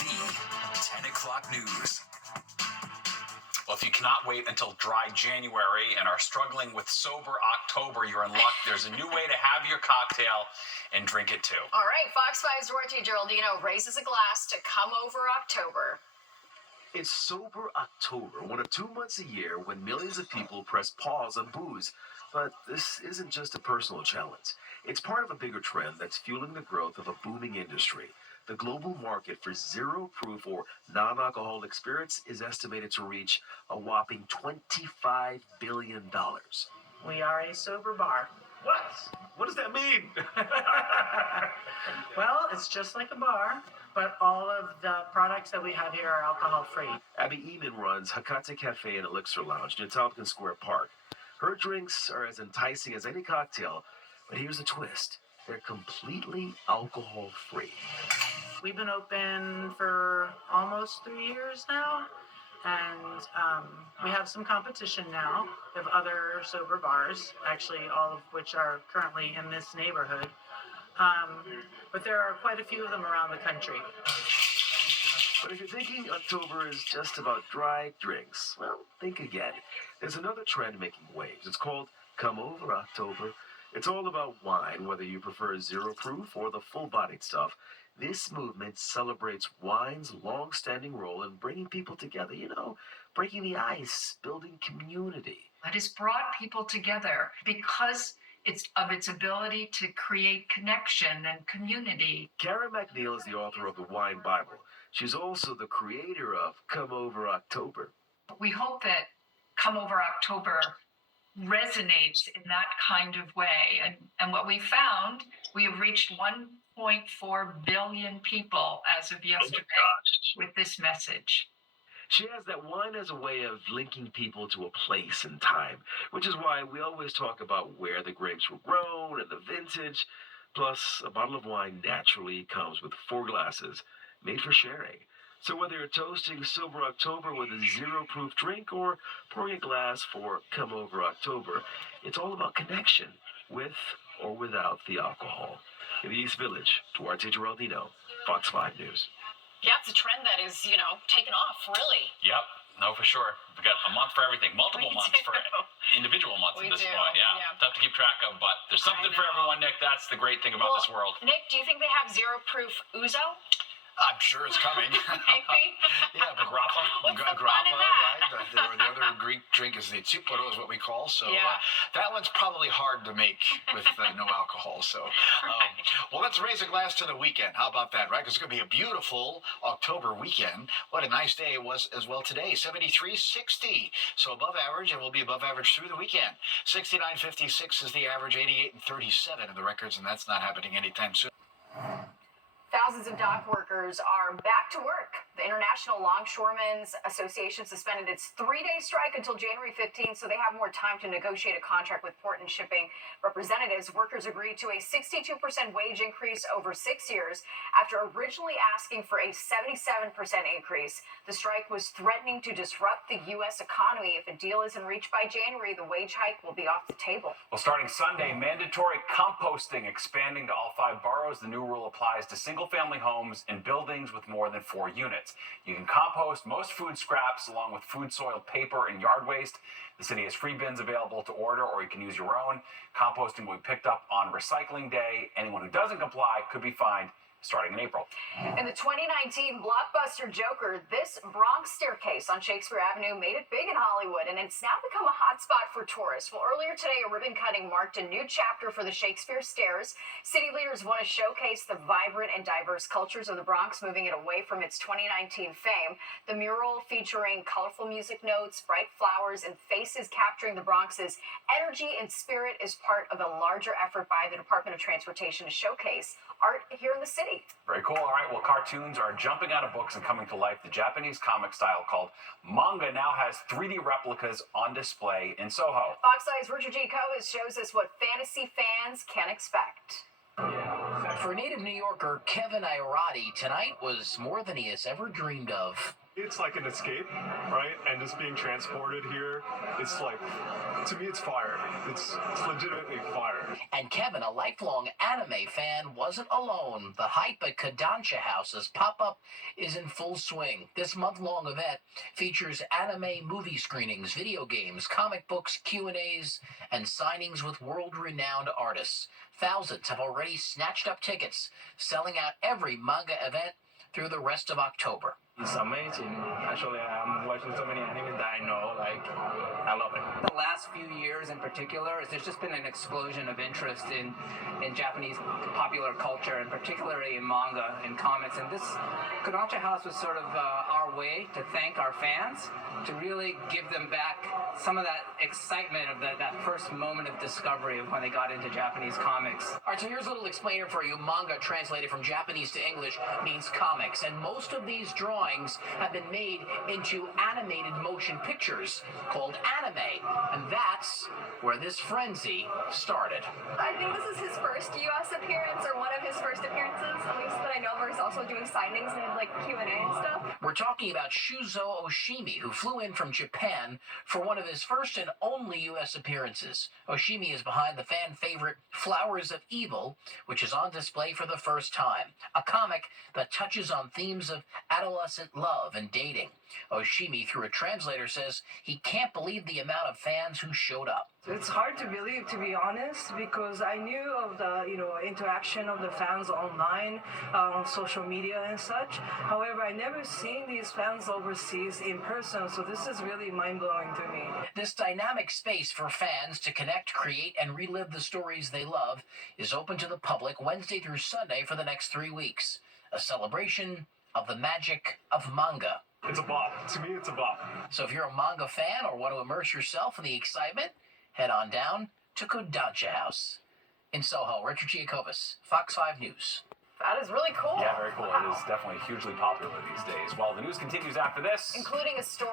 The 10 o'clock news. Well, if you cannot wait until dry January and are struggling with sober October, you're in luck. There's a new way to have your cocktail and drink it too. All right, Fox 5's Duarte Geraldino raises a glass to come over October. It's Sober October, one of 2 months a year when millions of people press pause on booze. But this isn't just a personal challenge. It's part of a bigger trend that's fueling the growth of a booming industry. The global market for zero-proof or non-alcoholic spirits is estimated to reach a whopping $25 billion. We are a sober bar. What does that mean? Well, it's just like a bar, but all of the products that we have here are alcohol-free. Abby Eamon runs Hakata Cafe and Elixir Lounge near Tompkins Square Park. Her drinks are as enticing as any cocktail, but here's a twist. They're completely alcohol-free. We've been open for almost 3 years now, and we have some competition now. We have other sober bars, actually all of which are currently in this neighborhood. But there are quite a few of them around the country. But if you're thinking October is just about dry drinks, well, think again. There's another trend making waves. It's called Come Over October. It's all about wine, whether you prefer zero proof or the full-bodied stuff. This movement celebrates wine's long-standing role in bringing people together, breaking the ice, building community. It has brought people together because of its ability to create connection and community. Karen McNeil is the author of the Wine Bible. She's also the creator of Come Over October. We hope that Come Over October resonates in that kind of way. And what we found, we have reached 1.4 billion people as of yesterday with this message. She adds that wine has a way of linking people to a place and time, which is why we always talk about where the grapes were grown and the vintage. Plus, a bottle of wine naturally comes with 4 glasses made for sharing. So whether you're toasting Sober October with a zero-proof drink or pouring a glass for Come Over October, it's all about connection, with or without the alcohol. In the East Village, Duarte Geraldino, Fox 5 News. Yeah, it's a trend that is, taken off, really. Yep. No, for sure. We've got a month for everything. Multiple We months do. for individual months We at this do, point. Yeah. yeah. Tough to keep track of, but there's something for know. everyone, Nick. That's the great thing about this world. Nick, do you think they have zero-proof ouzo? I'm sure it's coming. Maybe. Yeah, but Grappa. What's the fun in grappa, that? right? The other Greek drink is the tsiporo, is what we call. So Yeah. that one's probably hard to make with no alcohol. So, well, let's raise a glass to the weekend. How about that, right? Because it's going to be a beautiful October weekend. What a nice day it was as well today. 73, 60. So above average, and we'll be above average through the weekend. 69.56 is the average. 88 and 37 are the records, and that's not happening anytime soon. Thousands of dock workers are back to work. The International Longshoremen's Association suspended its 3-day strike until January 15th, so they have more time to negotiate a contract with port and shipping representatives. Workers agreed to a 62% wage increase over 6 years after originally asking for a 77% increase. The strike was threatening to disrupt the U.S. economy. If a deal isn't reached by January, the wage hike will be off the table. Well, starting Sunday, mandatory composting expanding to all 5 boroughs. The new rule applies to single-family homes and buildings with more than 4 units. You can compost most food scraps along with food, soil, paper, and yard waste. The city has free bins available to order, or you can use your own. Composting will be picked up on recycling day. Anyone who doesn't comply could be fined starting in April. In the 2019 blockbuster Joker, this Bronx staircase on Shakespeare Avenue made it big in Hollywood, and it's now become a hotspot for tourists. Well, earlier today, a ribbon cutting marked a new chapter for the Shakespeare Stairs. City leaders want to showcase the vibrant and diverse cultures of the Bronx, moving it away from its 2019 fame. The mural, featuring colorful music notes, bright flowers, and faces capturing the Bronx's energy and spirit, is part of a larger effort by the Department of Transportation to showcase art here in the city. Very cool. All right, well, cartoons are jumping out of books and coming to life. The Japanese comic style called manga now has 3D replicas on display in Soho. Fox 5's Richard G. Covas shows us what fantasy fans can expect. For native New Yorker Kevin Iorati, tonight was more than he has ever dreamed of. It's like an escape, right? And just being transported here, it's like, to me, it's fire. It's legitimately fire. And Kevin, a lifelong anime fan, wasn't alone. The hype at Kodansha House's pop-up is in full swing. This month-long event features anime movie screenings, video games, comic books, Q&As, and signings with world-renowned artists. Thousands have already snatched up tickets, selling out every manga event through the rest of October. It's amazing. Actually, I'm watching so many anime that I know, I love it. The last few years in particular, there's just been an explosion of interest in Japanese popular culture, and particularly in manga and comics. And this Kodansha House was sort of our way to thank our fans, to really give them back some of that excitement of that first moment of discovery of when they got into Japanese comics. All right, so here's a little explainer for you. Manga, translated from Japanese to English, means comics. And most of these drawings have been made into animated motion pictures called anime. And that's where this frenzy started. I think this is his first U.S. appearance, or one of his first appearances, at least that I know, where he's also doing signings and like Q&A and stuff. We're talking about Shuzo Oshimi, who flew in from Japan for one of his first and only U.S. appearances. Oshimi is behind the fan favorite Flowers of Evil, which is on display for the first time. A comic that touches on themes of adolescent love and dating. Oshimi, through a translator, says he can't believe the amount of fans who showed up. It's hard to believe, to be honest, because I knew of the interaction of the fans online, on social media and such. However, I never seen these fans overseas in person, so this is really mind-blowing to me. This dynamic space for fans to connect, create, and relive the stories they love is open to the public Wednesday through Sunday for the next 3 weeks. A celebration of the magic of manga. It's a bop. To me, it's a bop. So if you're a manga fan or want to immerse yourself in the excitement, head on down to Kodansha House. In Soho, Richard Giacobas, Fox 5 News. That is really cool. Yeah, very cool. It is definitely hugely popular these days. Well, the news continues after this. Including a story